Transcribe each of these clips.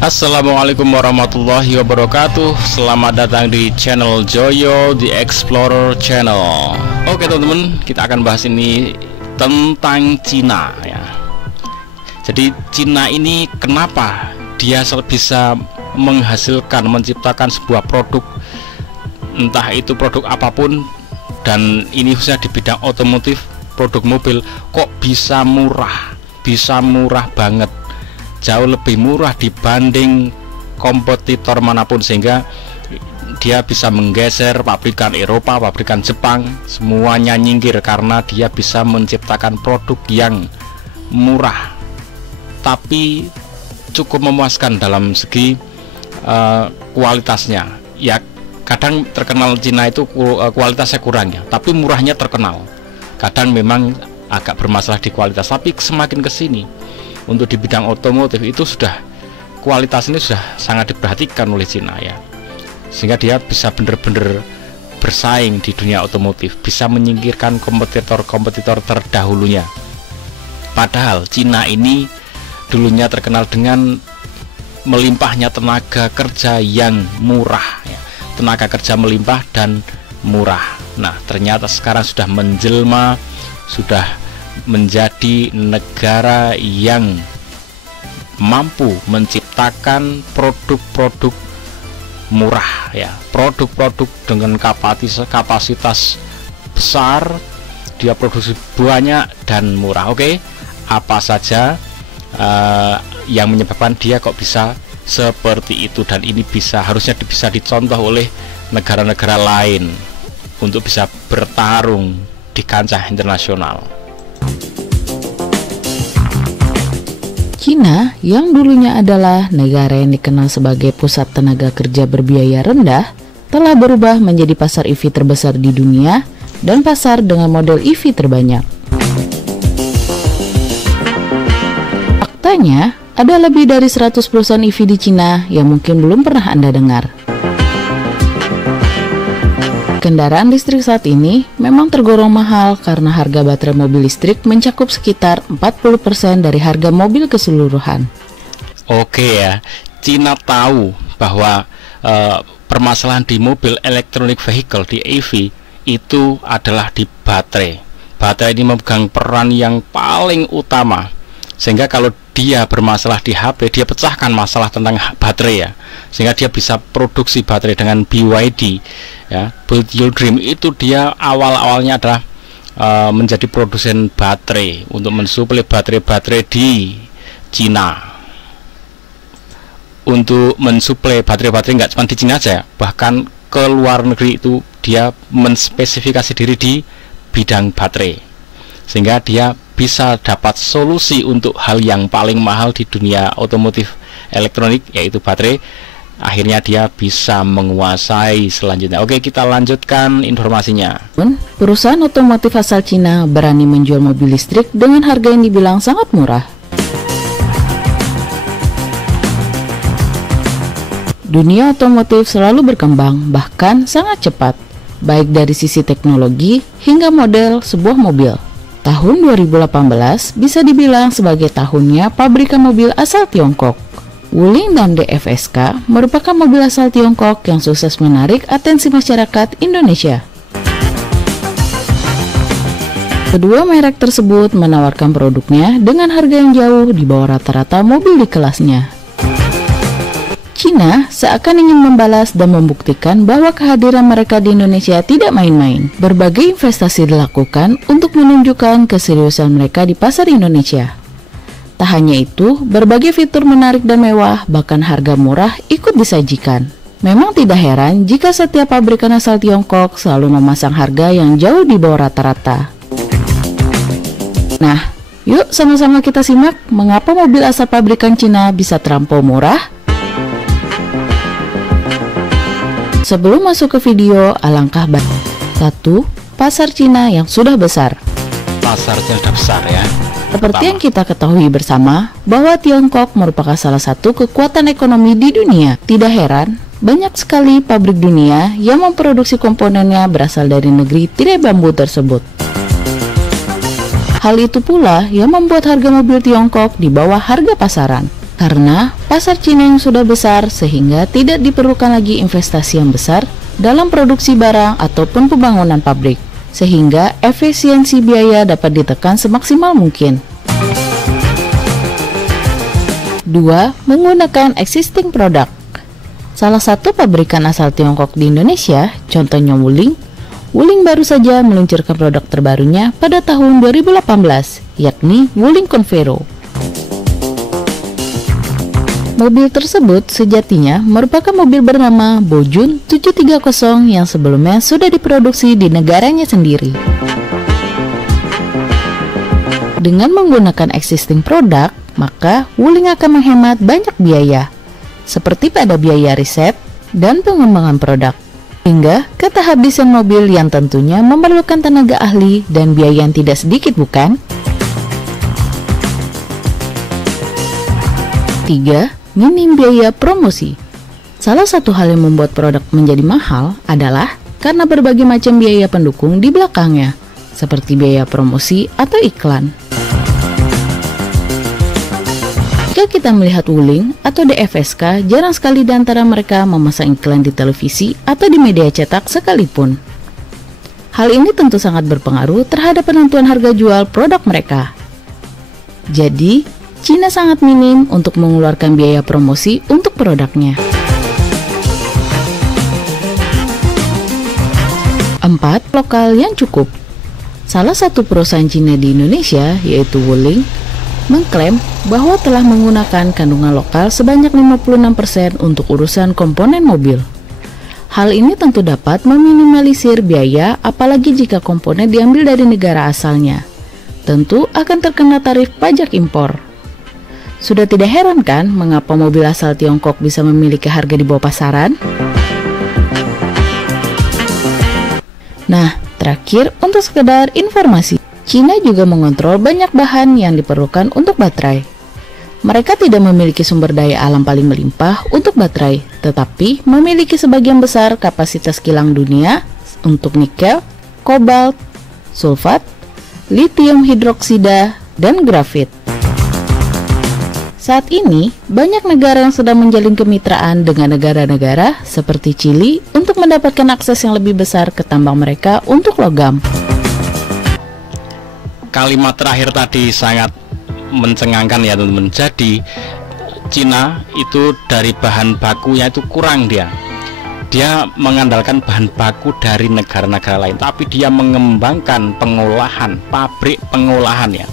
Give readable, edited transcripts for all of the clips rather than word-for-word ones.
Assalamualaikum warahmatullahi wabarakatuh. Selamat datang di channel Joyo The Explorer Channel. Oke teman-teman, kita akan bahas ini tentang Cina ya. Jadi Cina ini kenapa dia bisa menghasilkan, menciptakan sebuah produk, entah itu produk apapun, dan ini khususnya di bidang otomotif, produk mobil, kok bisa murah banget, jauh lebih murah dibanding kompetitor manapun, sehingga dia bisa menggeser pabrikan Eropa, pabrikan Jepang, semuanya nyingkir karena dia bisa menciptakan produk yang murah tapi cukup memuaskan dalam segi kualitasnya. Ya kadang terkenal Cina itu kualitasnya kurang ya, tapi murahnya terkenal. Kadang memang agak bermasalah di kualitas, tapi semakin kesini untuk di bidang otomotif itu sudah kualitas ini sudah sangat diperhatikan oleh Cina ya, sehingga dia bisa benar-benar bersaing di dunia otomotif, bisa menyingkirkan kompetitor terdahulunya. Padahal Cina ini dulunya terkenal dengan melimpahnya tenaga kerja yang murah ya, tenaga kerja melimpah dan murah. Nah ternyata sekarang sudah menjelma, sudah menjadi negara yang mampu menciptakan produk-produk murah ya, produk-produk dengan kapasitas besar, dia produksi banyak dan murah. Oke, apa saja yang menyebabkan dia kok bisa seperti itu, dan ini harusnya bisa dicontoh oleh negara-negara lain untuk bisa bertarung di kancah internasional. Cina yang dulunya adalah negara yang dikenal sebagai pusat tenaga kerja berbiaya rendah telah berubah menjadi pasar EV terbesar di dunia dan pasar dengan model EV terbanyak. Faktanya, ada lebih dari 100 perusahaan EV di Cina yang mungkin belum pernah Anda dengar. Kendaraan listrik saat ini memang tergolong mahal karena harga baterai mobil listrik mencakup sekitar 40% dari harga mobil keseluruhan. Oke ya, Cina tahu bahwa permasalahan di mobil electronic vehicle, di EV, itu adalah di baterai. Baterai ini memegang peran yang paling utama, sehingga kalau dia bermasalah di HP, dia pecahkan masalah tentang baterai ya, sehingga dia bisa produksi baterai dengan BYD ya. Build Your Dream itu dia awal-awalnya adalah menjadi produsen baterai untuk mensuplai baterai-baterai di Cina. Untuk mensuplai baterai-baterai nggak cuma di Cina aja, bahkan ke luar negeri itu dia menspesifikasi diri di bidang baterai, sehingga dia bisa dapat solusi untuk hal yang paling mahal di dunia otomotif elektronik, yaitu baterai. Akhirnya dia bisa menguasai selanjutnya. Oke, kita lanjutkan informasinya. Perusahaan otomotif asal Cina berani menjual mobil listrik dengan harga yang dibilang sangat murah. Dunia otomotif selalu berkembang, bahkan sangat cepat, baik dari sisi teknologi hingga model sebuah mobil. Tahun 2018 bisa dibilang sebagai tahunnya pabrikan mobil asal Tiongkok. Wuling dan DFSK merupakan mobil asal Tiongkok yang sukses menarik atensi masyarakat Indonesia. Kedua merek tersebut menawarkan produknya dengan harga yang jauh di bawah rata-rata mobil di kelasnya. Cina seakan ingin membalas dan membuktikan bahwa kehadiran mereka di Indonesia tidak main-main. Berbagai investasi dilakukan untuk menunjukkan keseriusan mereka di pasar Indonesia. Tak hanya itu, berbagai fitur menarik dan mewah, bahkan harga murah ikut disajikan. Memang tidak heran jika setiap pabrikan asal Tiongkok selalu memasang harga yang jauh di bawah rata-rata. Nah, yuk sama-sama kita simak mengapa mobil asal pabrikan Cina bisa terlampau murah. Sebelum masuk ke video, alangkah baik. 1. Pasar Cina yang sudah besar. Pasarnya sudah besar ya. Seperti yang kita ketahui bersama, bahwa Tiongkok merupakan salah satu kekuatan ekonomi di dunia. Tidak heran, banyak sekali pabrik dunia yang memproduksi komponennya berasal dari negeri tirai bambu tersebut. Hal itu pula yang membuat harga mobil Tiongkok di bawah harga pasaran. Karena pasar Cina yang sudah besar sehingga tidak diperlukan lagi investasi yang besar dalam produksi barang ataupun pembangunan pabrik, sehingga efisiensi biaya dapat ditekan semaksimal mungkin. 2. Menggunakan existing product. Salah satu pabrikan asal Tiongkok di Indonesia, contohnya Wuling. Wuling baru saja meluncurkan produk terbarunya pada tahun 2018, yakni Wuling Convero. Mobil tersebut sejatinya merupakan mobil bernama Bojun 730 yang sebelumnya sudah diproduksi di negaranya sendiri. Dengan menggunakan existing product, maka Wuling akan menghemat banyak biaya, seperti pada biaya riset dan pengembangan produk, hingga kehabisaan mobil yang tentunya memerlukan tenaga ahli dan biaya yang tidak sedikit, bukan? 3. Minim biaya promosi. Salah satu hal yang membuat produk menjadi mahal adalah karena berbagai macam biaya pendukung di belakangnya, seperti biaya promosi atau iklan. Jika kita melihat Wuling atau DFSK, jarang sekali di antara mereka memasang iklan di televisi atau di media cetak sekalipun. Hal ini tentu sangat berpengaruh terhadap penentuan harga jual produk mereka. Jadi, Cina sangat minim untuk mengeluarkan biaya promosi untuk produknya. 4. Lokal yang cukup. Salah satu perusahaan Cina di Indonesia, yaitu Wuling, mengklaim bahwa telah menggunakan kandungan lokal sebanyak 56% untuk urusan komponen mobil. Hal ini tentu dapat meminimalisir biaya, apalagi jika komponen diambil dari negara asalnya. Tentu akan terkena tarif pajak impor. Sudah tidak heran kan mengapa mobil asal Tiongkok bisa memiliki harga di bawah pasaran? Nah, terakhir untuk sekedar informasi, Cina juga mengontrol banyak bahan yang diperlukan untuk baterai. Mereka tidak memiliki sumber daya alam paling melimpah untuk baterai, tetapi memiliki sebagian besar kapasitas kilang dunia untuk nikel, kobalt, sulfat, litium hidroksida, dan grafit. Saat ini, banyak negara yang sedang menjalin kemitraan dengan negara-negara seperti Chili untuk mendapatkan akses yang lebih besar ke tambang mereka untuk logam. Kalimat terakhir tadi sangat mencengangkan ya teman-teman. Jadi Cina itu dari bahan bakunya itu kurang dia mengandalkan bahan baku dari negara-negara lain, tapi dia mengembangkan pengolahan, pabrik pengolahan ya.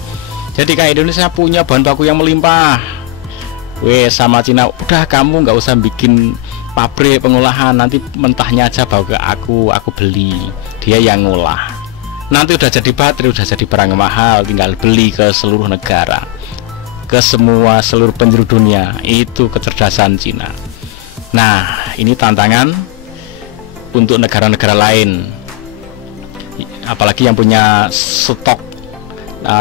Jadi kayak Indonesia punya bahan baku yang melimpah, sama Cina udah kamu nggak usah bikin pabrik pengolahan, nanti mentahnya aja bawa ke aku beli, dia yang ngolah. Nanti udah jadi baterai, udah jadi barang mahal, tinggal beli ke seluruh negara, ke seluruh penjuru dunia. Itu kecerdasan Cina. Nah, ini tantangan untuk negara-negara lain, apalagi yang punya stok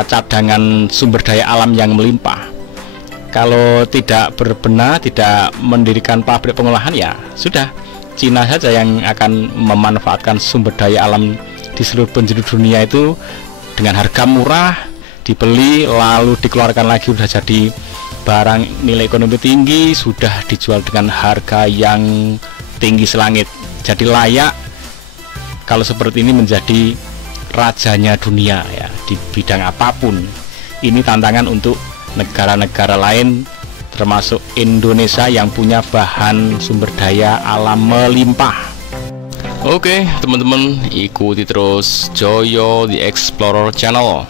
cadangan sumber daya alam yang melimpah. Kalau tidak berbenah, tidak mendirikan pabrik pengolahan, ya sudah, Cina saja yang akan memanfaatkan sumber daya alam di seluruh penjuru dunia itu dengan harga murah, dibeli lalu dikeluarkan lagi, sudah jadi barang nilai ekonomi tinggi, sudah dijual dengan harga yang tinggi selangit. Jadi layak kalau seperti ini menjadi rajanya dunia ya di bidang apapun. Ini tantangan untuk negara-negara lain termasuk Indonesia yang punya bahan sumber daya alam melimpah. Oke teman-teman, ikuti terus Joyo The Explorer Channel.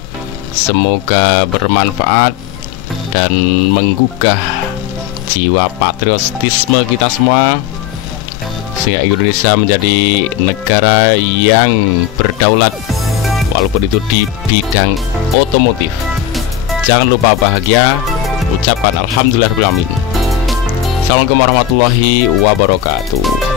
Semoga bermanfaat dan menggugah jiwa patriotisme kita semua, sehingga Indonesia menjadi negara yang berdaulat walaupun itu di bidang otomotif. Jangan lupa bahagia, ucapkan alhamdulillahirabbil alamin. Assalamualaikum warahmatullahi wabarakatuh.